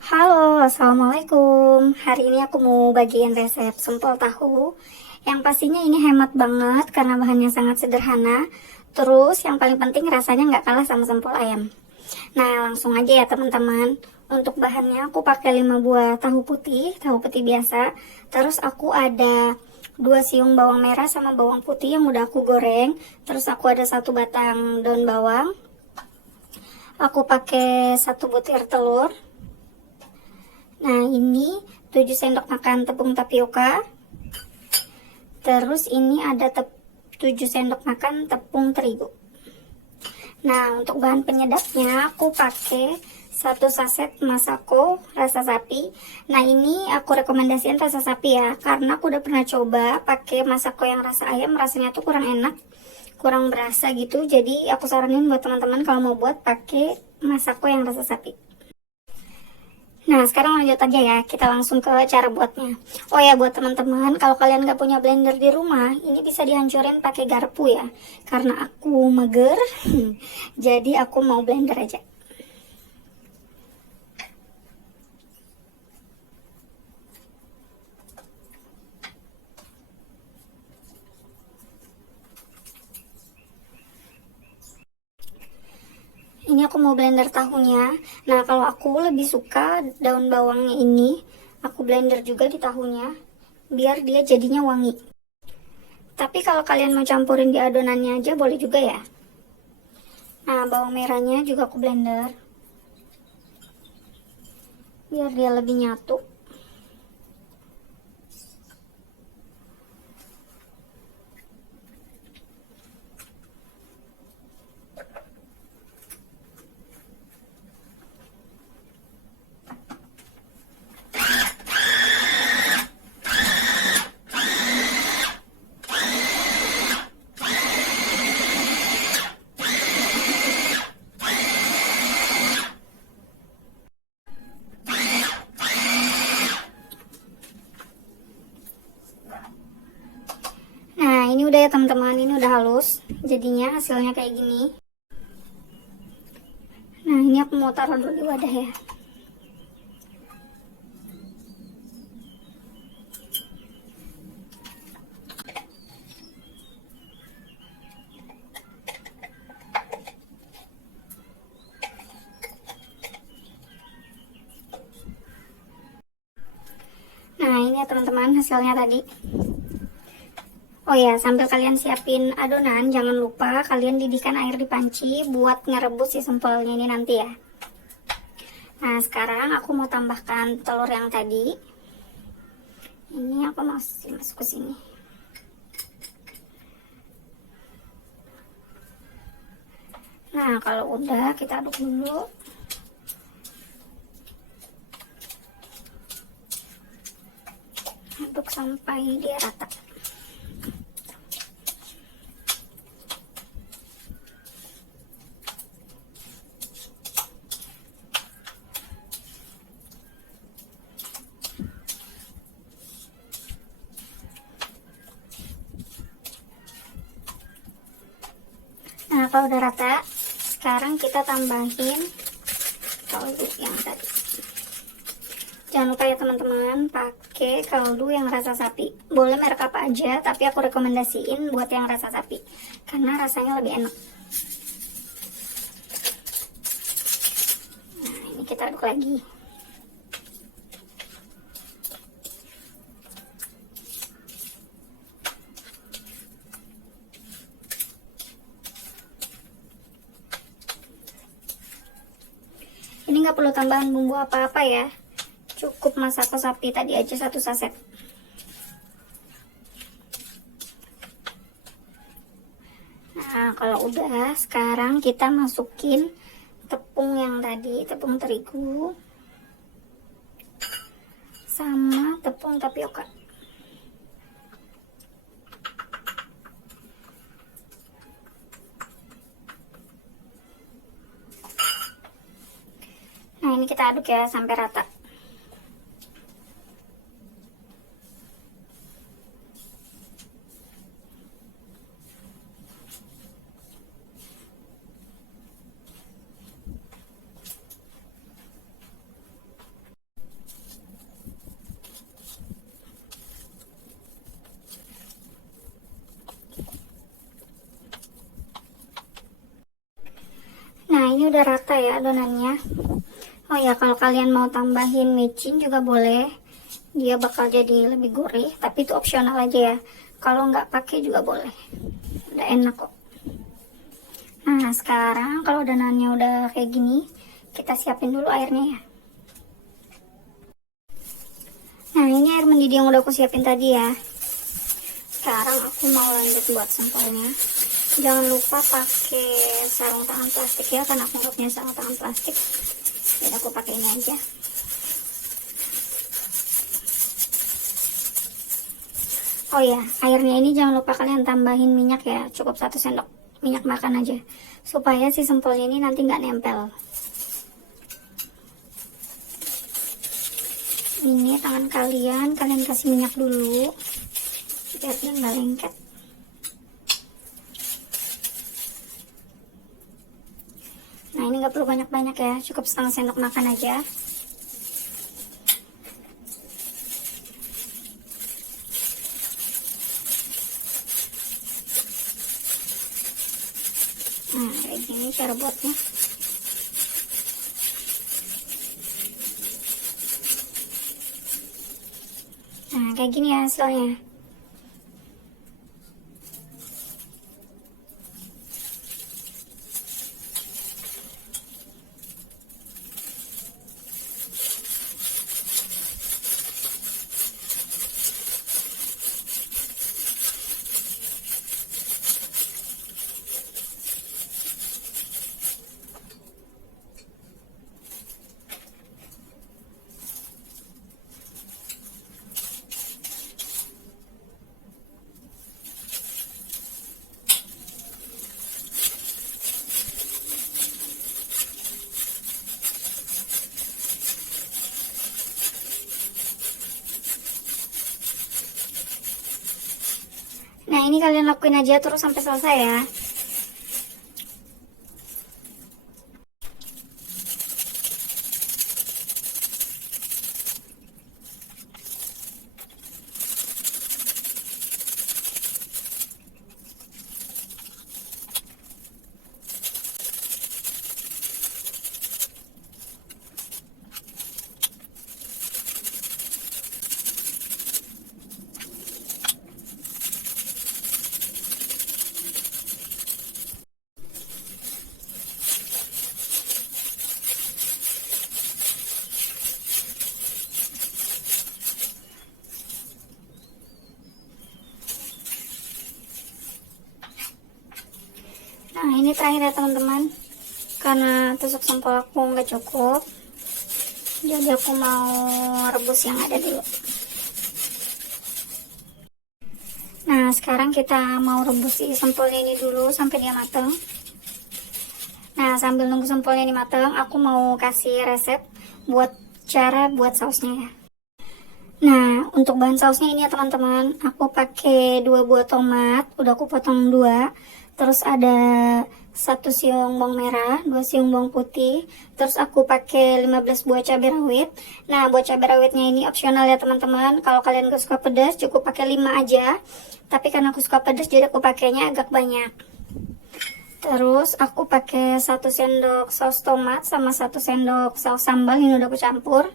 Halo, Assalamualaikum. Hari ini aku mau bagiin resep sempol tahu. Yang pastinya ini hemat banget karena bahannya sangat sederhana. Terus yang paling penting rasanya nggak kalah sama sempol ayam. Nah, langsung aja ya teman-teman. Untuk bahannya aku pakai 5 buah tahu putih biasa. Terus aku ada 2 siung bawang merah sama bawang putih yang udah aku goreng. Terus aku ada 1 batang daun bawang. Aku pakai 1 butir telur. Nah, ini 7 sendok makan tepung tapioka. Terus ini ada 7 sendok makan tepung terigu. Nah, untuk bahan penyedapnya aku pakai 1 saset Masako rasa sapi. Nah, ini aku rekomendasiin rasa sapi ya, karena aku udah pernah coba pakai Masako yang rasa ayam, rasanya tuh kurang enak, kurang berasa gitu. Jadi aku saranin buat teman-teman kalau mau buat pakai Masako yang rasa sapi. Nah, sekarang lanjut aja ya, kita langsung ke cara buatnya. Oh ya, buat teman-teman, kalau kalian nggak punya blender di rumah, ini bisa dihancurin pakai garpu ya. Karena aku mager, jadi aku mau blender aja. Ini aku mau blender tahunya. Nah, kalau aku lebih suka daun bawangnya ini, aku blender juga di tahunya, biar dia jadinya wangi. Tapi kalau kalian mau campurin di adonannya aja boleh juga ya. Nah, bawang merahnya juga aku blender, biar dia lebih nyatu. Nah, ini udah ya teman-teman, ini udah halus. Jadinya hasilnya kayak gini. Nah, ini aku mau taruh dulu di wadah ya. Nah, ini ya teman-teman hasilnya tadi. Oh ya, sambil kalian siapin adonan, jangan lupa kalian didihkan air di panci buat ngerebus si sempolnya ini nanti ya. Nah, sekarang aku mau tambahkan telur yang tadi. Ini aku masuk ke sini. Nah, kalau udah kita aduk dulu. Aduk sampai dia rata. Nah, kalau udah rata, sekarang kita tambahin kaldu yang tadi. Jangan lupa ya teman-teman, pakai kaldu yang rasa sapi. Boleh merek apa aja, tapi aku rekomendasiin buat yang rasa sapi, karena rasanya lebih enak. Nah, ini kita aduk lagi. Ini nggak perlu tambahan bumbu apa-apa ya. Cukup Masako sapi tadi aja 1 saset. Nah, kalau udah, sekarang kita masukin tepung yang tadi, tepung terigu sama tepung tapioka. Nah, ini kita aduk ya sampai rata. ini udah rata ya adonannya. Oh ya, kalau kalian mau tambahin micin juga boleh, dia bakal jadi lebih gurih, tapi itu opsional aja ya. Kalau nggak pakai juga boleh, udah enak kok. Nah sekarang kalau adonannya udah kayak gini, kita siapin dulu airnya ya. Nah ini air mendidih yang udah aku siapin tadi ya. Sekarang aku mau lanjut buat sampelnya. Jangan lupa pakai sarung tangan plastik ya, karena aku nggak punya sarung tangan plastik, jadi aku pakai ini aja. Oh ya, airnya ini jangan lupa kalian tambahin minyak ya, cukup 1 sendok minyak makan aja, supaya si sempolnya ini nanti nggak nempel. Ini tangan kalian kasih minyak dulu, biar dia nggak lengket. Nah ini nggak perlu banyak-banyak ya, cukup setengah sendok makan aja. Nah kayak gini cara buatnya. Nah kayak gini ya hasilnya. Nah ini kalian lakuin aja terus sampai selesai ya. Nah ini terakhir ya teman-teman, karena tusuk sempol aku nggak cukup, jadi aku mau rebus yang ada dulu. Nah sekarang kita mau rebus si sempolnya ini dulu sampai dia matang. Nah sambil nunggu sempolnya ini matang, aku mau kasih resep buat cara buat sausnya ya. Nah untuk bahan sausnya ini ya teman-teman, aku pakai 2 buah tomat, udah aku potong 2. Terus ada 1 siung bawang merah, 2 siung bawang putih. Terus aku pakai 15 buah cabai rawit. Nah buah cabai rawitnya ini opsional ya teman-teman. Kalau kalian gak suka pedas cukup pakai 5 aja. Tapi karena aku suka pedas jadi aku pakainya agak banyak. Terus aku pakai 1 sendok saus tomat sama 1 sendok saus sambal, ini udah aku campur.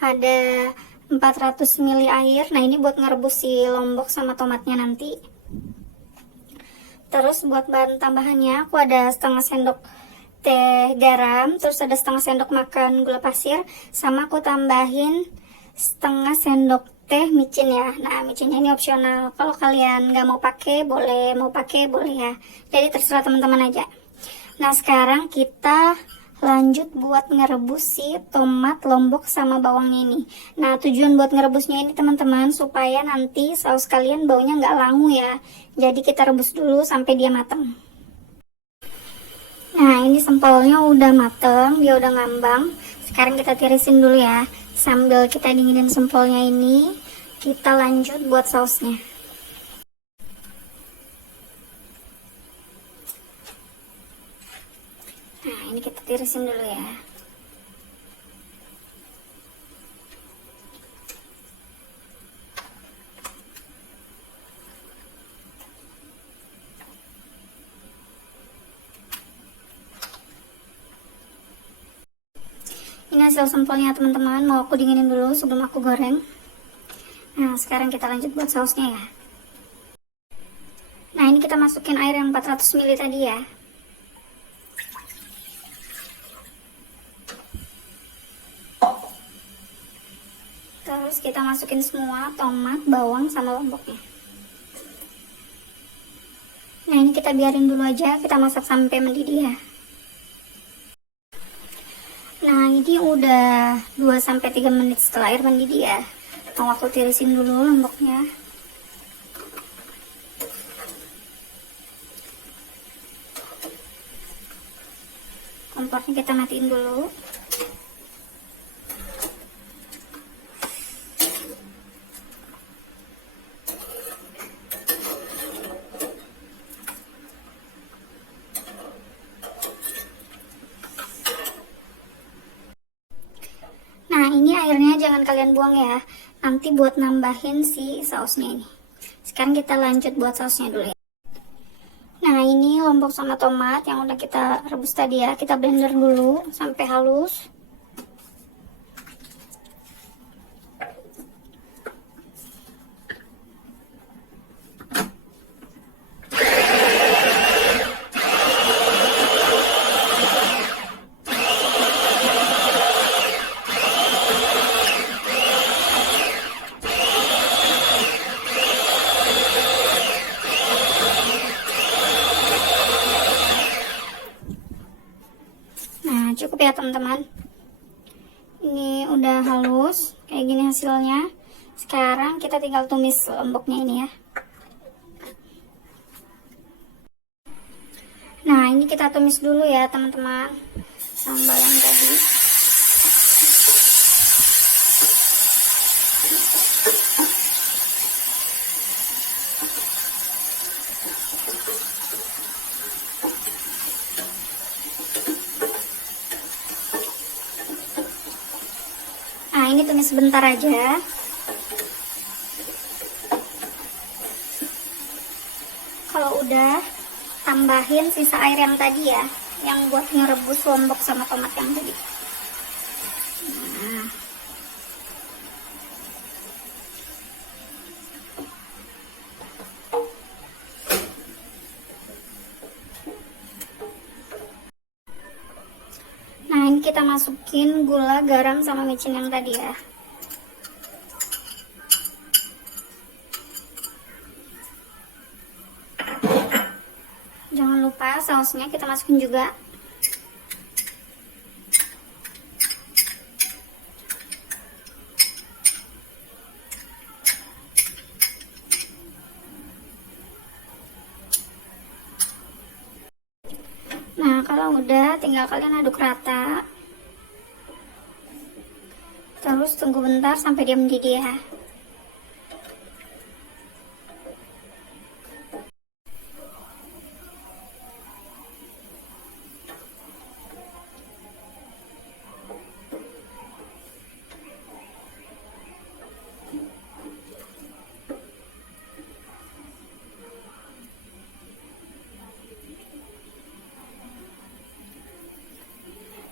Ada 400 ml air. Nah ini buat ngerebus si lombok sama tomatnya nanti. Terus buat bahan tambahannya aku ada setengah sendok teh garam, terus ada setengah sendok makan gula pasir, sama aku tambahin setengah sendok teh micin ya. Nah micinnya ini opsional, kalau kalian nggak mau pakai boleh, mau pakai boleh ya, jadi terserah teman-teman aja. Nah sekarang kita lanjut buat ngerebus si tomat, lombok, sama bawangnya ini. Nah tujuan buat ngerebusnya ini teman-teman, supaya nanti saus kalian baunya nggak langu ya. Jadi kita rebus dulu sampai dia matang. Nah ini sempolnya udah mateng, dia udah ngambang. Sekarang kita tirisin dulu ya. Sambil kita dinginin sempolnya ini, kita lanjut buat sausnya. Nah ini kita tirisin dulu ya. Ini hasil sampelnya teman-teman, mau aku dinginin dulu sebelum aku goreng. Nah, sekarang kita lanjut buat sausnya ya. Nah, ini kita masukin air yang 400 ml tadi ya. Terus kita masukin semua tomat, bawang, sama lomboknya. Nah, ini kita biarin dulu aja, kita masak sampai mendidih ya. Nah, ini udah 2-3 menit setelah air mendidih ya. Mau aku tirisin dulu lomboknya. Kompornya kita matiin dulu. Nah, ini airnya jangan kalian buang ya. Nanti buat nambahin si sausnya ini. Sekarang kita lanjut buat sausnya dulu ya. Nah, ini lombok sama tomat yang udah kita rebus tadi ya. Kita blender dulu sampai halus. Nah, cukup ya teman-teman. Ini udah halus, kayak gini hasilnya. Sekarang kita tinggal tumis lomboknya ini ya. Nah, ini kita tumis dulu ya teman-teman, sambal yang tadi. Nah, ini tumis sebentar aja. Kalau udah, tambahin sisa air yang tadi ya, yang buat ngerebus lombok sama tomat yang tadi. Nah, ini kita masukin gula, garam, sama micin yang tadi ya. Jangan lupa sausnya kita masukin juga. Nah, kalau udah tinggal kalian aduk rata. Terus tunggu bentar sampai dia mendidih ya.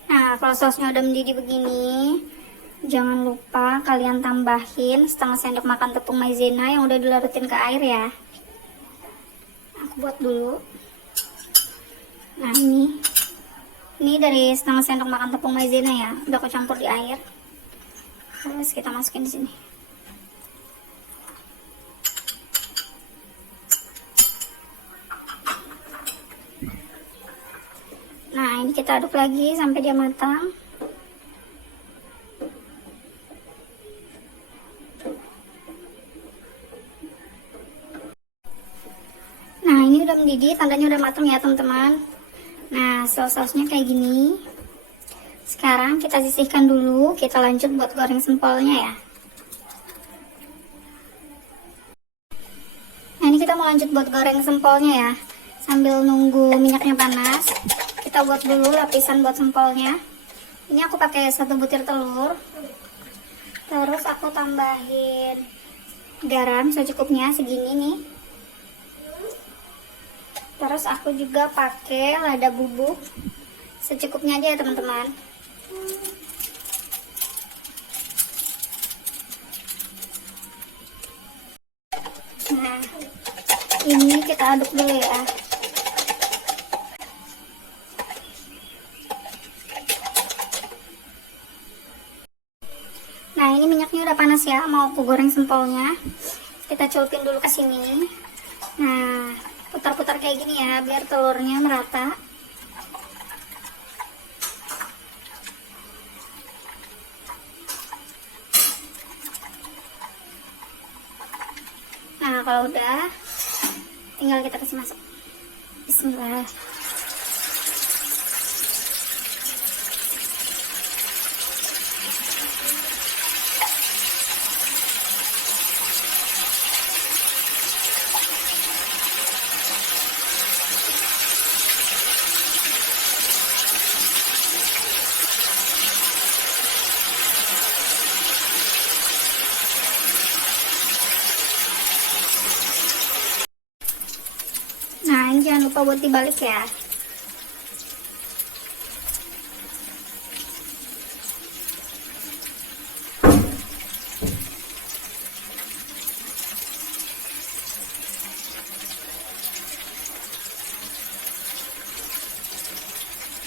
Nah, kalau sausnya udah mendidih begini, jangan lupa kalian tambahin setengah sendok makan tepung maizena yang udah dilarutin ke air ya. Aku buat dulu. Nah, ini dari setengah sendok makan tepung maizena ya, udah aku campur di air. Terus kita masukin di sini. Nah, ini kita aduk lagi sampai dia matang. Nah, ini udah mendidih, tandanya udah matang ya teman-teman. Nah, sausnya kayak gini. Sekarang kita sisihkan dulu, kita lanjut buat goreng sempolnya ya. Nah, ini kita mau lanjut buat goreng sempolnya ya. Sambil nunggu minyaknya panas, kita buat dulu lapisan buat sempolnya. Ini aku pakai 1 butir telur. Terus aku tambahin garam secukupnya segini nih. Terus aku juga pakai lada bubuk secukupnya aja ya teman-teman. Ini kita aduk dulu ya. Nah, ini minyaknya udah panas ya, mau aku goreng sempolnya. Kita celupin dulu ke sini. Nah, putar-putar kayak gini ya, biar telurnya merata. Nah, kalau udah, tinggal kita kasih masuk. Bismillah. Nah, ini jangan lupa buat dibalik ya.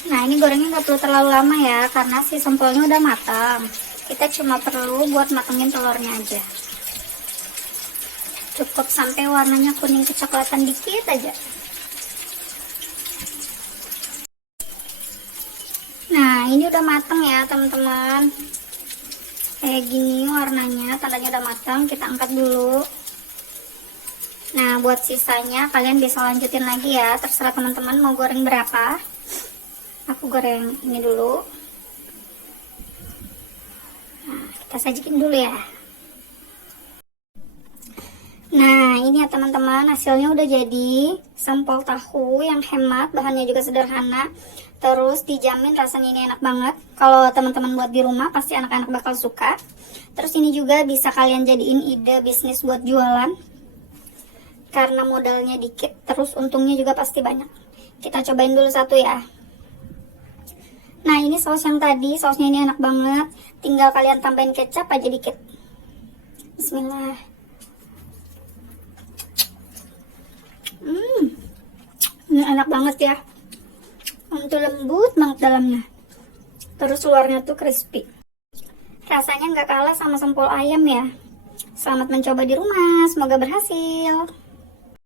Nah, ini gorengnya nggak perlu terlalu lama ya, karena si sempolnya udah matang. Kita cuma perlu buat matengin telurnya aja. Cukup sampai warnanya kuning kecoklatan dikit aja. Nah, ini udah matang ya teman-teman. Kayak gini warnanya, tandanya udah matang. Kita angkat dulu. Nah, buat sisanya kalian bisa lanjutin lagi ya, terserah teman-teman mau goreng berapa. Aku goreng ini dulu. Nah, kita sajikin dulu ya. Nah, ini ya teman-teman, hasilnya udah jadi sempol tahu yang hemat, bahannya juga sederhana. Terus dijamin rasanya ini enak banget. Kalau teman-teman buat di rumah pasti anak-anak bakal suka. Terus ini juga bisa kalian jadiin ide bisnis buat jualan. Karena modalnya dikit, terus untungnya juga pasti banyak. Kita cobain dulu satu ya. Nah, ini saus yang tadi, sausnya ini enak banget. Tinggal kalian tambahin kecap aja dikit. Bismillah. Ini enak banget ya. Itu lembut banget dalamnya. Terus luarnya tuh crispy. Rasanya nggak kalah sama sempol ayam ya. Selamat mencoba di rumah, semoga berhasil.